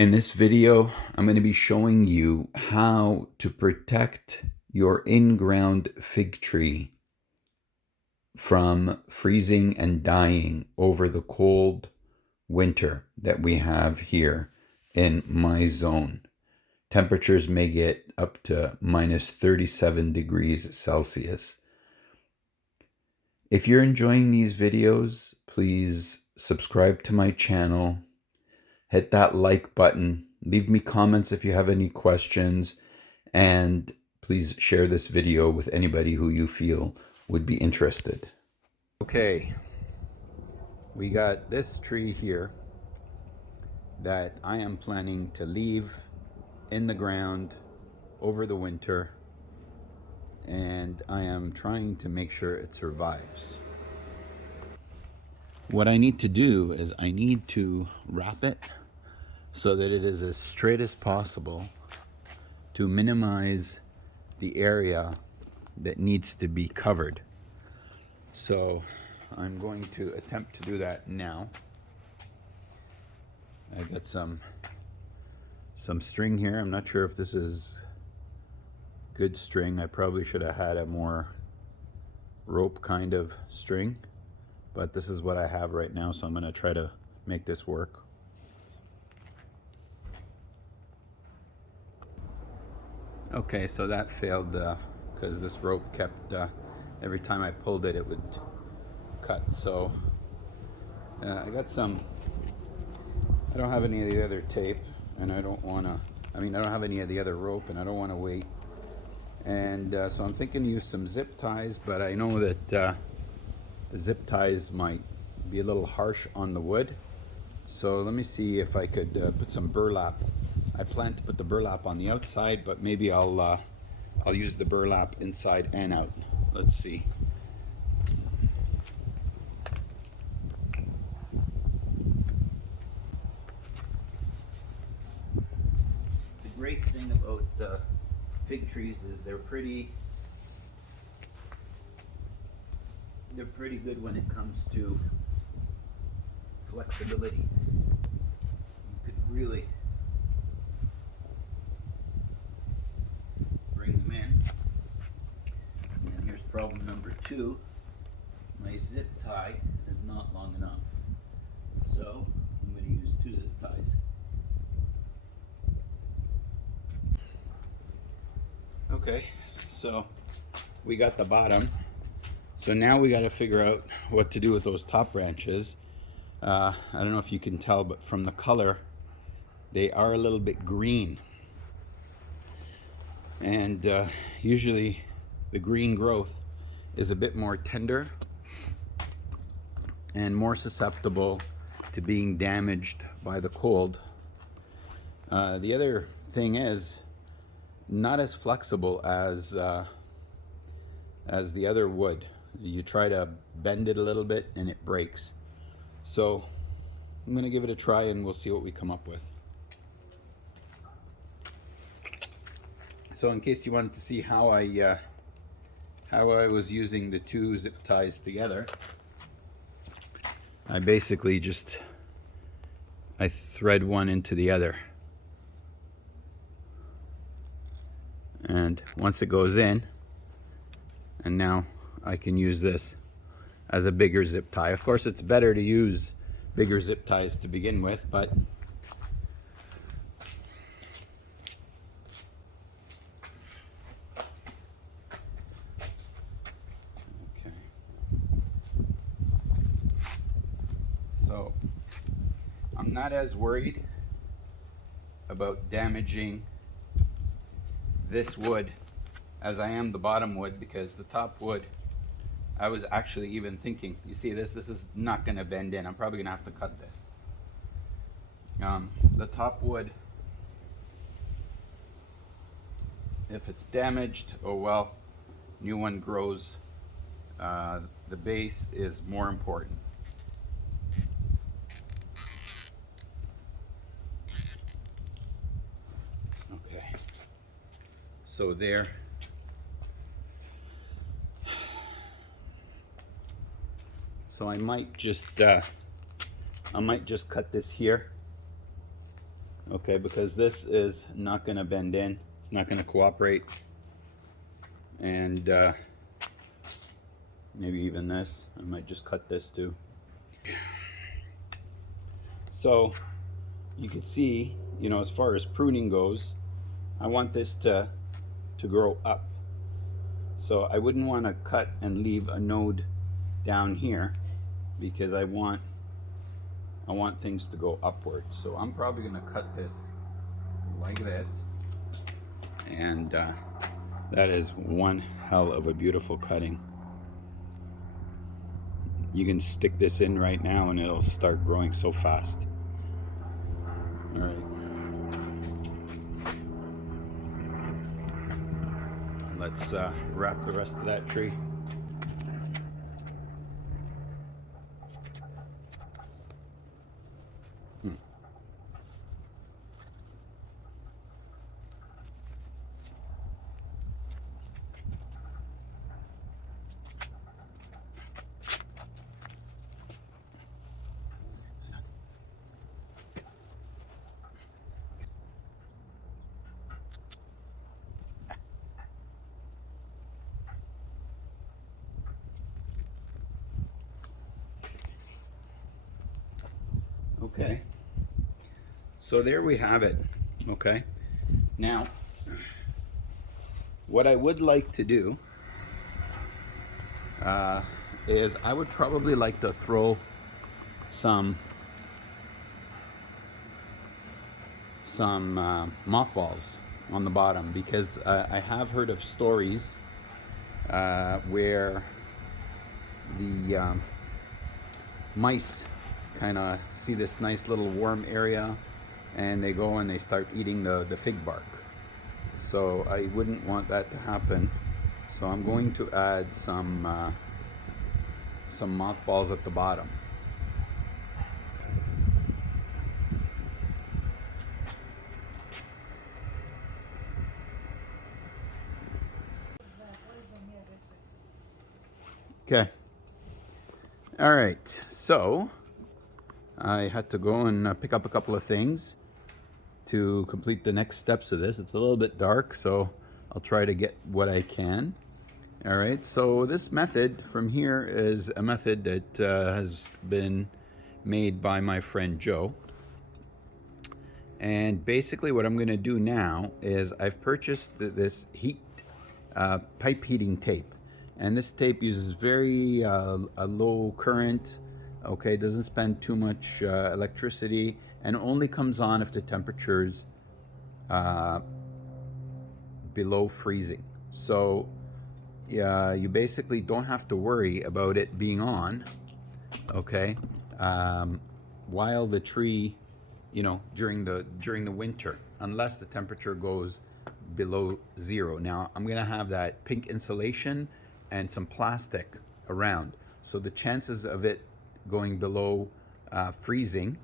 In this video, I'm going to be showing you how to protect your in-ground fig tree from freezing and dying over the cold winter that we have here in my zone. Temperatures may get up to minus 37 degrees Celsius. If you're enjoying these videos, please subscribe to my channel. Hit that like button, leave me comments if you have any questions, and please share this video with anybody who you feel would be interested. Okay, we got this tree here that I am planning to leave in the ground over the winter, and I am trying to make sure it survives. What I need to do is I need to wrap it so that it is as straight as possible to minimize the area that needs to be covered. So I'm going to attempt to do that now. I got some string here. I'm not sure if this is good string. I probably should have had a more rope kind of string, but this is what I have right now, so I'm going to try to make this work. Okay, so that failed because this rope kept, every time I pulled it, it would cut. So I got some, I don't have any of the other tape, and I don't want to, I don't have any of the other rope, and I don't want to wait. And so I'm thinking to use some zip ties, but I know that the zip ties might be a little harsh on the wood. So let me see if I could put some burlap. I plan to put the burlap on the outside, but maybe I'll use the burlap inside and out. Let's see. The great thing about fig trees is they're pretty good when it comes to flexibility. You could really bring them in. And here's problem number 2. My zip tie is not long enough. So I'm going to use 2 zip ties. Okay, so we got the bottom. So now we got to figure out what to do with those top branches. I don't know if you can tell, but from the color, they are a little bit green. And usually the green growth is a bit more tender and more susceptible to being damaged by the cold. The other thing is not as flexible as the other wood. You try to bend it a little bit and it breaks. So I'm going to give it a try and we'll see what we come up with. So in case you wanted to see how I was using the 2 zip ties together, I basically I thread one into the other. And once it goes in, and now I can use this as a bigger zip tie. Of course, it's better to use bigger zip ties to begin with, but okay. So I'm not as worried about damaging this wood as I am the bottom wood, because the top wood, I was actually even thinking, you see this is not going to bend in. I'm probably going to have to cut this. The top wood, if it's damaged, oh well, new one grows. The base is more important. Okay, so there. So I might just cut this here. Okay, because this is not going to bend in. It's not going to cooperate. And maybe even this. I might just cut this too. So you can see, you know, as far as pruning goes, I want this to grow up. So I wouldn't want to cut and leave a node down here, because I want things to go upwards. So I'm probably going to cut this like this, and that is one hell of a beautiful cutting. You can stick this in right now and it'll start growing so fast. All right. Let's wrap the rest of that tree. Okay, so there we have it. Okay, now what I would like to do is I would probably like to throw some mothballs on the bottom, because I have heard of stories where the mice kind of see this nice little warm area and they go and they start eating the fig bark. So I wouldn't want that to happen. So I'm going to add some mothballs at the bottom. Okay. All right. So I had to go and pick up a couple of things to complete the next steps of this. It's a little bit dark, so I'll try to get what I can. All right, so this method from here is a method that has been made by my friend Joe. And basically what I'm going to do now is I've purchased this pipe heating tape. And this tape uses very a low current, okay, doesn't spend too much electricity, and only comes on if the temperature's below freezing. So you basically don't have to worry about it being on, okay, while the tree, you know, during the winter, unless the temperature goes below zero. Now I'm gonna have that pink insulation and some plastic around, so the chances of it going below freezing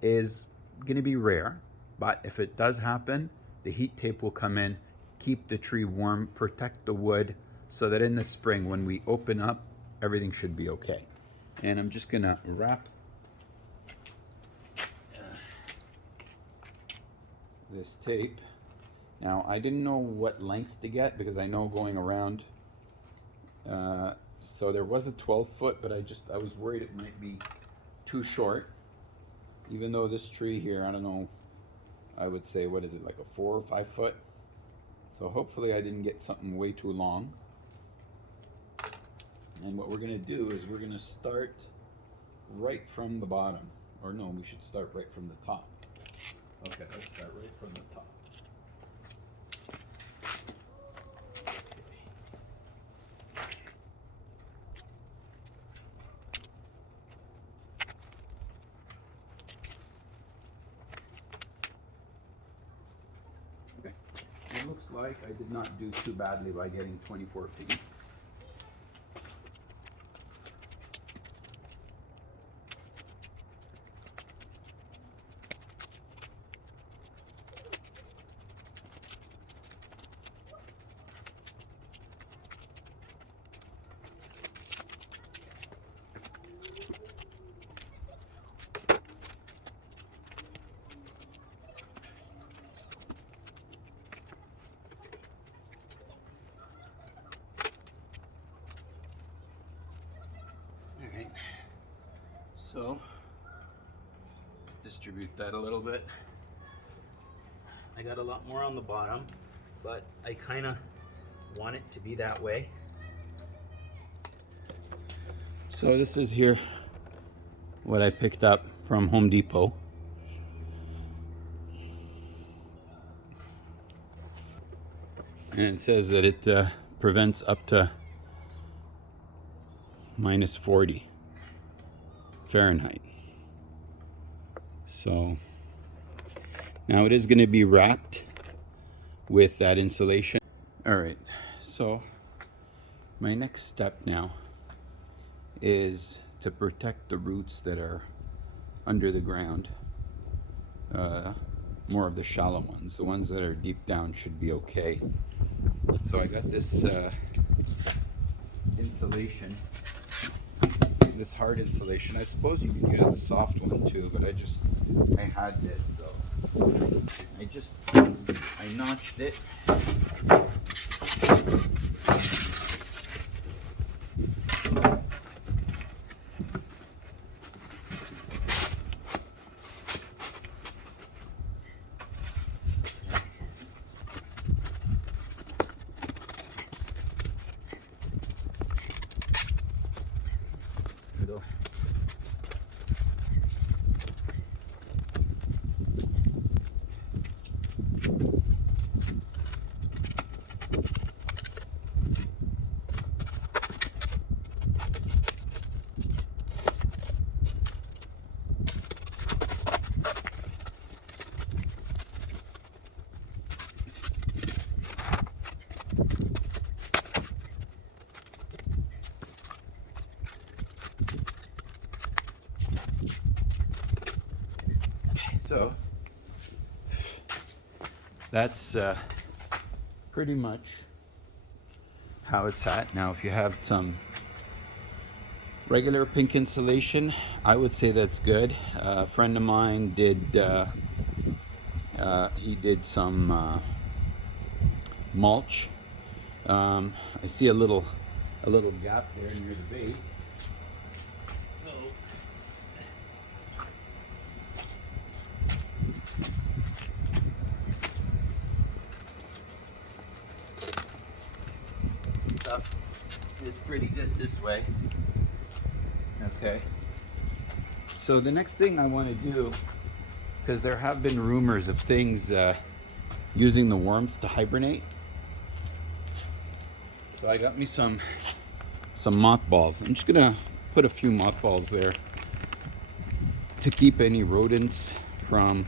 is gonna be rare, but if it does happen, the heat tape will come in, keep the tree warm, protect the wood, so that in the spring when we open up, everything should be okay. And I'm just gonna wrap this tape. Now I didn't know what length to get, because I know going around, so there was a 12-foot, but I was worried it might be too short, even though this tree here, I don't know, I would say, what is it, like a 4 or 5 foot? So hopefully I didn't get something way too long. And what we're gonna do is we're gonna start right from the bottom. Or no, we should start right from the top. Okay, let's start right from the top. Okay, it looks like I did not do too badly by getting 24 feet. distribute that a little bit. I got a lot more on the bottom, but I kind of want it to be that way. So this is here what I picked up from Home Depot. And it says that it prevents up to -40 Fahrenheit. So now it is going to be wrapped with that insulation. All right, so my next step now is to protect the roots that are under the ground. More of the shallow ones. The ones that are deep down should be okay. So I got this insulation, this hard insulation. I suppose you could use the soft one too, but I had this, so I notched it. So that's pretty much how it's at. Now if you have some regular pink insulation, I would say that's good. A friend of mine did he did some mulch. I see a little gap there near the base. So stuff is pretty good this way. Okay. So the next thing I want to do, because there have been rumors of things using the warmth to hibernate. So I got me some mothballs. I'm just gonna put a few mothballs there to keep any rodents from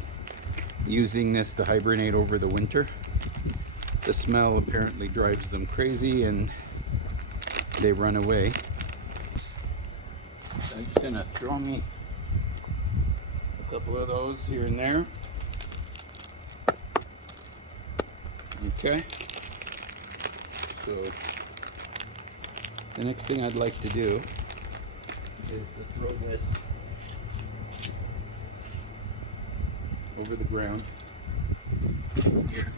using this to hibernate over the winter. The smell apparently drives them crazy and they run away. So I'm just gonna throw me a couple of those here and there. Okay. So the next thing I'd like to do is to throw this over the ground here.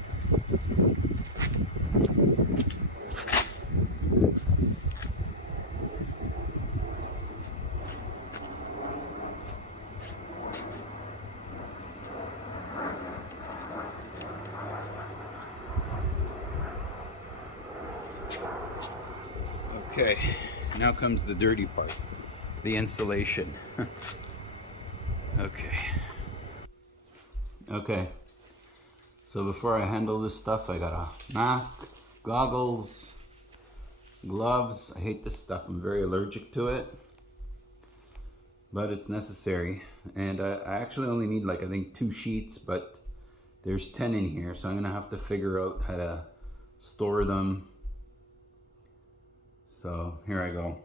Okay, now comes the dirty part, the insulation. Okay, so before I handle this stuff, I got a mask, goggles, gloves. I hate this stuff, I'm very allergic to it, but it's necessary. And I actually only need like, I think 2 sheets, but there's 10 in here, so I'm gonna have to figure out how to store them. So here I go.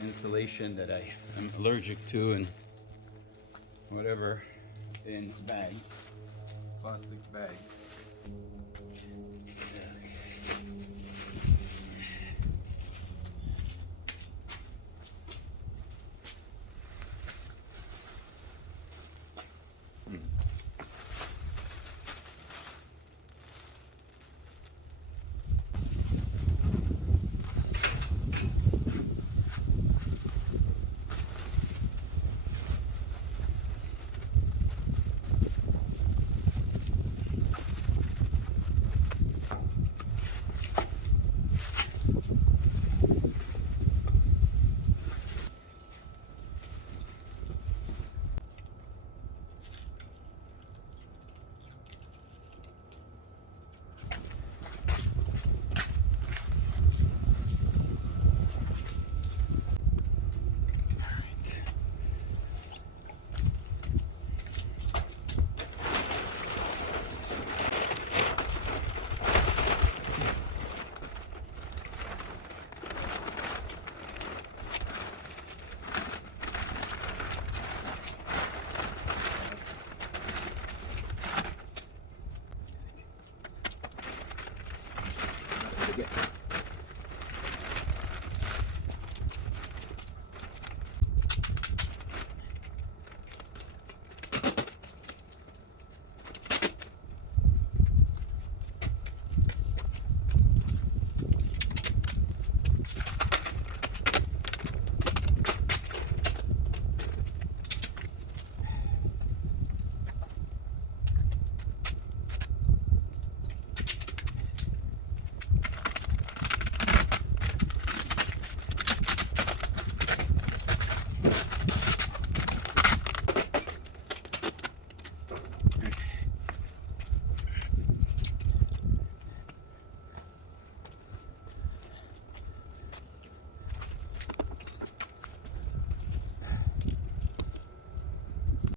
Insulation that I am allergic to and whatever in bags, plastic bags.